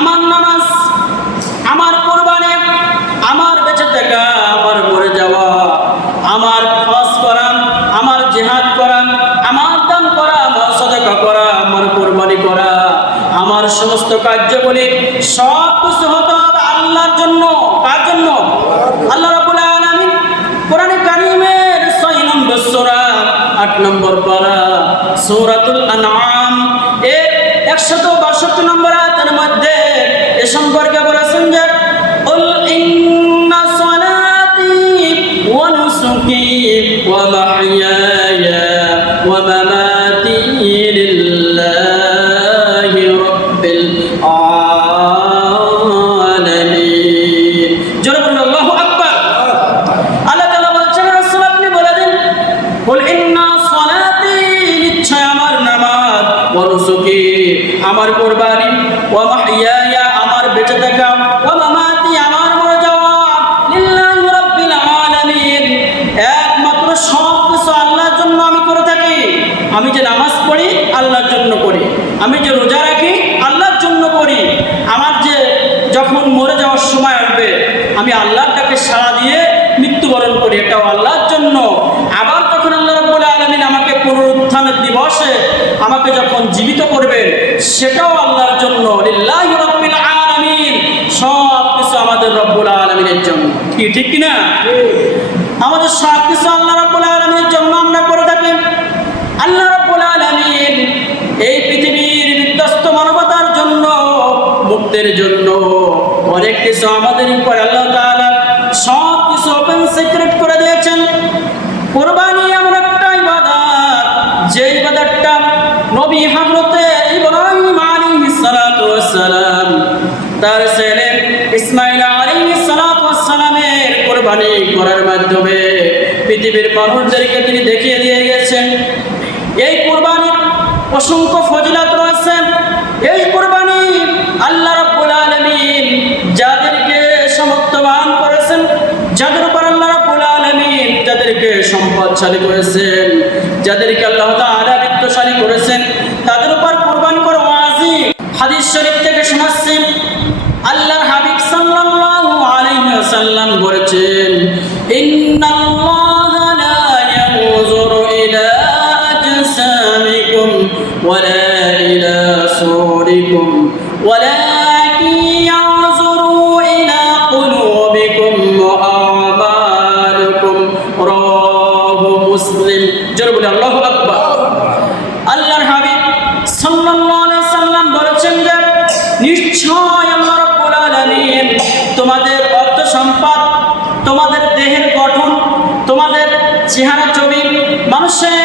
আমার নামাজ, আমার কোরবানি, আমার বেঁচে থাকা, আমার মরে যাওয়া, আমার খস করা, আমার জেহাদ করা, আমার দান করা, আমার সদকা করা, আমার কোরবানি করা, আমার সমস্ত কার্যবলী সব কিছু হতে আল্লাহর জন্য। কার জন্য? আল্লাহ রাব্বুল আলামিন কোরআনে কারিমের 6 নম্বর সূরা 8 নম্বর পারা, সূরাতুল আনআম, এর 162 নম্বর আয়াতের মধ্যে আমার কুরবানি, ওয়া মাহইয়ায়া আমার বেঁচে থাকা, ওয়া আমার মরে যাওয়া একমাত্র সব কিছু আল্লাহর জন্য আমি করে থাকি। আমি যে নামাজ পড়ি, আল্লাহর জন্য করি। আমি যে রোজা রাখি, আল্লাহর জন্য করি। আমার যে যখন মরে যাওয়ার সময় আসবে, আমি আল্লাহর ডাকে সাড়া দিয়ে মৃত্যুবরণ করি। এটাও আল্লাহর জন্য আবার যখন আল্লাহ রাব্বুল আলামিন আমাকে পুনরুত্থানের দিবসে আমাকে যখন জীবিত করবেন, সেটাও আল্লাহর জন্য। সব কিছু আমাদের রব্বুল জন্য। কি, ঠিক কি না? আমাদের সব কিছু আল্লাহ রাব্বুল আলামিনের জন্য আমরা করে থাকি। আল্লাহ রাব্বুল এই পৃথিবীর বিধ্বস্ত মানবতার জন্য, মুক্তির জন্য অনেক কিছু আমাদের উপর আল্লাহ তাআলা সব কিছু ওপেন সিক্রেট করে দিয়েছেন। একটা ইবাদত যে ইবাদতটা নবী হযরতে ইব্রাহিম আলাইহিস সালাতু সালাম, তার ছেলে ইসমাইল আলাইহিস সালাতু সালামের কোরবানি করার মাধ্যমে পৃথিবীর মানুষদেরকে তিনি দেখিয়ে দিয়ে গেছেন। এই কোরবানির অসংখ্য ফজিলত রয়েছে। এই কোরবানি আল্লাহ রাব্বুল আলামিন যাদেরকে সমর্থবান করেছেন, যাদের উপর আল্লাহ রাব্বুল আলামিন যাদেরকে সম্পদশালী করেছেন। যাদেরকে আল্লাহ নিশ্চয় আল্লাহ তোমাদের অর্থ সম্পদ, তোমাদের দেহের গঠন, তোমাদের চেহারা ছবি, মানুষের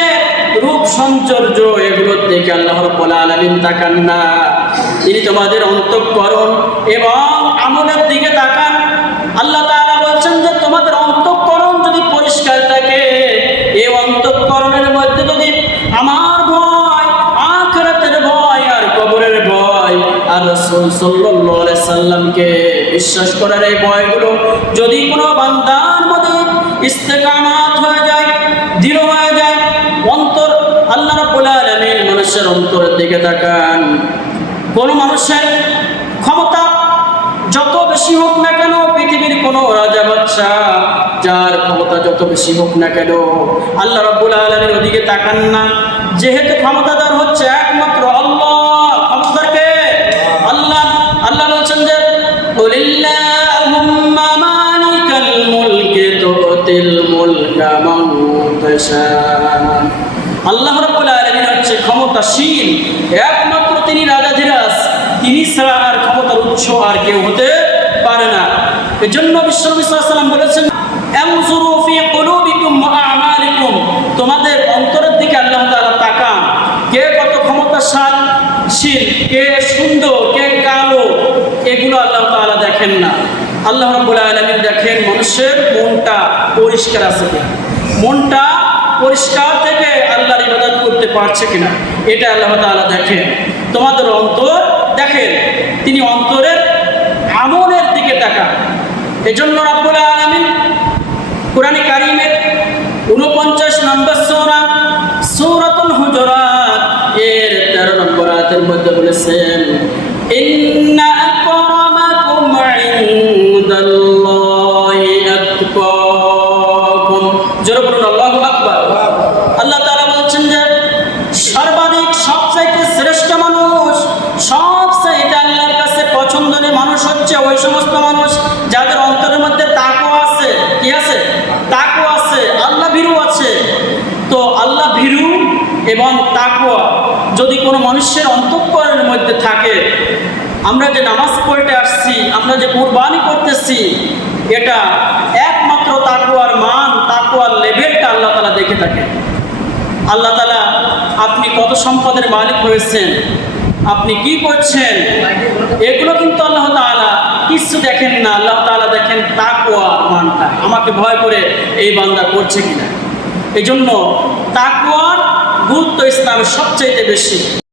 রূপ সৌন্দর্য এগুলোর দিকে আল্লাহ রাব্বুল আলামিন তাকান না। তিনি তোমাদের অন্তঃকরণ এবং সাল্লামকে বিশ্বাস করার এই ভয়গুলো যদি কোনো বান্দার মধ্যে ইস্তেকামাত হয়ে যায়, দৃঢ় হয়ে যায়, অন্তর আল্লাহ রাব্বুল আলামিন মানুষের অন্তরের দিকে তাকান। কোন মানুষের ক্ষমতা যত বেশি হোক না কেন, পৃথিবীর কোনো রাজা বাদশা যার ক্ষমতা যত বেশি হোক না কেন, আল্লাহ রাব্বুল আলামিনের ওদিকে তাকান না। যেহেতু ক্ষমতাদার হচ্ছে হচ্ছে ক্ষমতাশীল, একমাত্র তিনি রাজাধিরাজ তিনি ছাড়া আর ক্ষমতার উৎস আর কেউ হতে পারে না। এজন্য বিশ্বনবী সাল্লাল্লাহু বলেছেন তোমাদের অন্তরের দিকে আল্লাহ তাআলা তাকান। কে কত ক্ষমতাশীল কে সুন্দর, কে কালো, এগুলো আল্লাহ তাআলা দেখেন না। আল্লাহ রাব্বুল আলামিন দেখেন মানুষের মনটা পরিষ্কার আছে কিনা? মনটা পরিষ্কার থেকে আল্লাহর ইবাদত করতে পারছে কিনা? এটা আল্লাহ তাআলা দেখেন। তোমাদের অন্তর দেখেন, তিনি অন্তরের আমলের দিকে তাকান। এজন্য রাব্বুল আলামিন কোরআনে কারিমের উনপঞ্চাশ নম্বর সূরা ইয়াতকুম জোরে বলুন, আল্লাহ তাআলা বলছেন যে, সর্বাধিক সবচাইতে শ্রেষ্ঠ মানুষ, সবচাইতে আল্লাহর কাছে পছন্দনীয় মানুষ হচ্ছে ওই সমস্ত মানুষ যাদের অন্তরের মধ্যে তাকওয়া আছে। কি আছে? তাকওয়া আছে, আল্লাহ ভীরু আছে। তো আল্লাহ ভীরু এবং তাকওয়া যদি কোনো মানুষের অন্তঃকরণের মধ্যে থাকে, আমরা যে নামাজ পড়তে আসছি, আমরা যে কোরবানি করতেছি এটা একমাত্র তাকুয়ার মান, তাকুয়ার লেভেলটা আল্লাহ তালা দেখে থাকে। আল্লাহ তালা আপনি কত সম্পদের মালিক হয়েছেন, আপনি কি করছেন, এগুলো কিন্তু আল্লাহ তালা কিছু দেখেন না। আল্লাহ তালা দেখেন তাকুয়ার মানটা। আমাকে ভয় করে এই বান্দা করছে কিনা। এই জন্য তাকুয়ার গুরুত্ব ইসলামের সবচাইতে বেশি।